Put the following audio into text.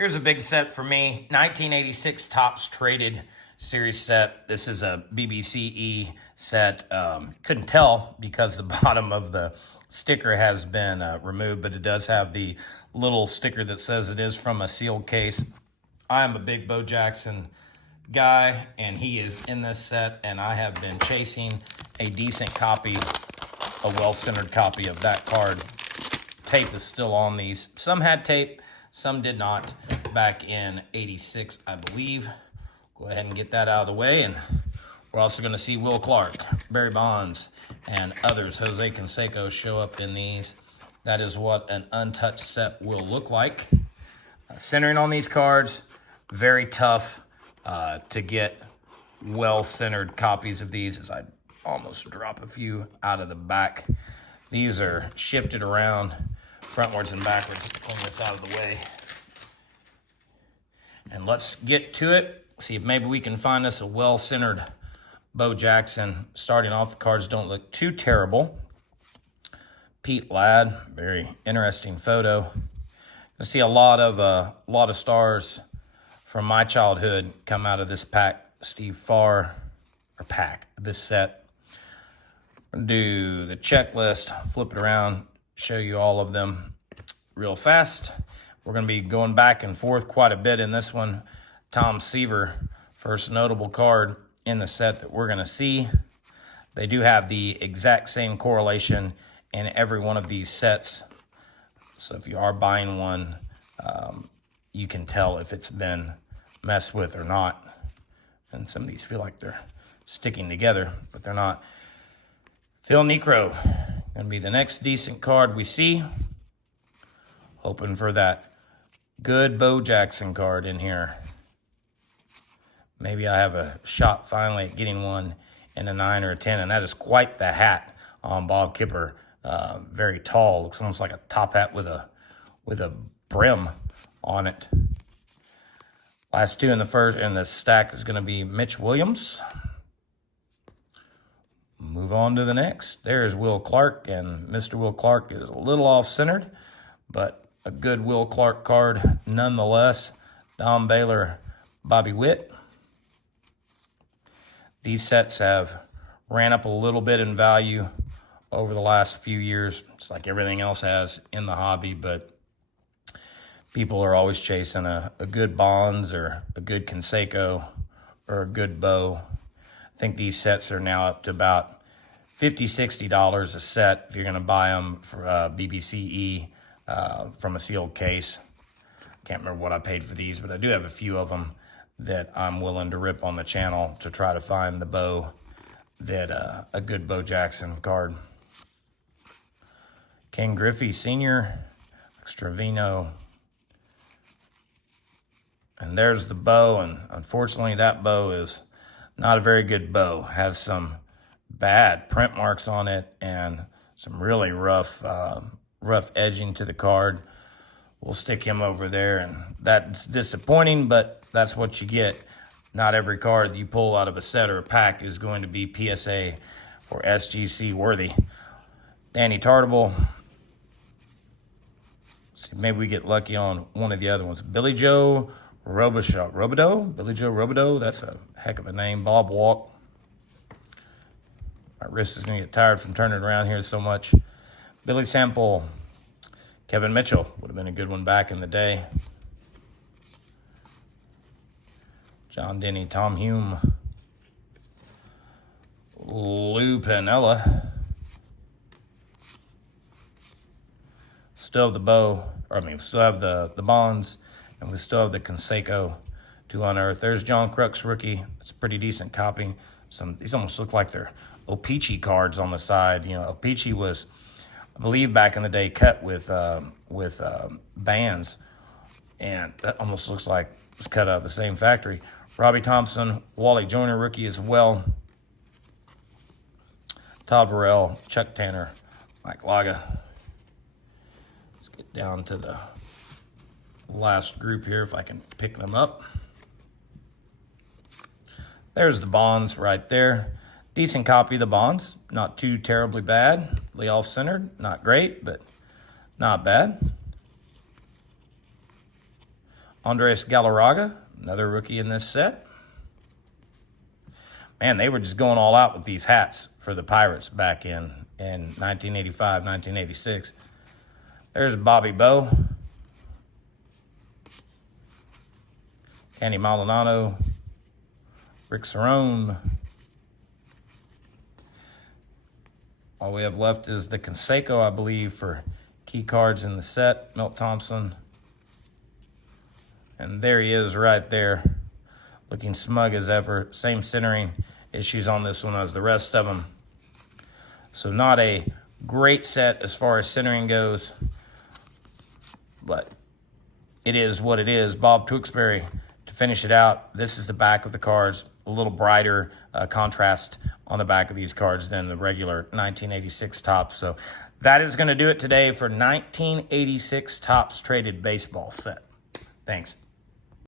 Here's a big set for me. 1986 Topps Traded Series set. This is a BBCE set. Couldn't tell because the bottom of the sticker has been removed, but it does have the little sticker that says it is from a sealed case. I am a big Bo Jackson guy, and he is in this set, and I have been chasing a decent copy, a well-centered copy of that card. Tape is still on these. Some had tape, some did not. Back in 86, I believe. Go ahead and get that out of the way, and we're also going to see Will Clark, Barry Bonds, and others. Jose Canseco show up in these. That is what an untouched set will look like. Centering on these cards, very tough to get well-centered copies of these, as I almost drop a few out of the back. These are shifted around frontwards and backwards to clean this out of the way. And let's get to it. See if maybe we can find us a well-centered Bo Jackson. Starting off, the cards don't look too terrible. Pete Ladd, very interesting photo. I see a lot of stars from my childhood come out of this pack. Steve Farr, or pack, this set. I'm gonna do the checklist, flip it around, show you all of them real fast. We're going to be going back and forth quite a bit in this one. Tom Seaver, first notable card in the set that we're going to see. They do have the exact same correlation in every one of these sets. So if you are buying one, you can tell if it's been messed with or not. And some of these feel like they're sticking together, but they're not. Phil Niekro, going to be the next decent card we see. Hoping for that good Bo Jackson card in here. Maybe I have a shot finally at getting one in a 9 or a 10, and that is quite the hat on Bob Kipper. Very tall, looks almost like a top hat with a brim on it. Last two in the stack is going to be Mitch Williams. Move on to the next. There's Will Clark, and Mr. Will Clark is a little off-centered, but a good Will Clark card nonetheless. Don Baylor, Bobby Witt. These sets have ran up a little bit in value over the last few years. It's like everything else has in the hobby, but people are always chasing a good Bonds or a good Canseco or a good Bo. I think these sets are now up to about $50, $60 a set if you're going to buy them for BBCE. From a sealed case. Can't remember what I paid for these, but I do have a few of them that I'm willing to rip on the channel to try to find the Bo, that a good Bo Jackson card. Ken Griffey Sr., Extravino. And there's the Bo, and unfortunately that Bo is not a very good Bo. Has some bad print marks on it and some really rough edging to the card. We'll stick him over there, and that's disappointing, but that's what you get. Not every card that you pull out of a set or a pack is going to be PSA or SGC worthy. Danny Tartable. See, maybe we get lucky on one of the other ones. Billy Joe Robideau. Billy Joe Robideau, that's a heck of a name. Bob Walk. My wrist is going to get tired from turning around here so much. Billy Sample, Kevin Mitchell would have been a good one back in the day. John Denny, Tom Hume, Lou Piniella. Still have the Bo, we still have the Bonds, and we still have the Canseco to unearth. There's John Crux rookie. It's a pretty decent copy. These almost look like they're O-Pee-Chee cards on the side. You know, O-Pee-Chee was, I believe back in the day, cut with bands, and that almost looks like it was cut out of the same factory. Robbie Thompson, Wally Joyner rookie as well. Todd Burrell, Chuck Tanner, Mike Laga. Let's get down to the last group here if I can pick them up. There's the Bonds right there. Decent copy of the Bonds, not too terribly bad. Off-centered, not great, but not bad. Andres Galarraga, another rookie in this set. Man, they were just going all out with these hats for the Pirates back in 1985, 1986. There's Bobby Bowe. Candy Maldonado. Rick Cerone. All we have left is the Canseco, I believe, for key cards in the set. Milt Thompson. And there he is right there, looking smug as ever. Same centering issues on this one as the rest of them. So not a great set as far as centering goes, but it is what it is. Bob Tewksbury to finish it out. This is the back of the cards, a little brighter contrast on the back of these cards than the regular 1986 Topps. So that is going to do it today for 1986 Topps Traded Baseball set. Thanks.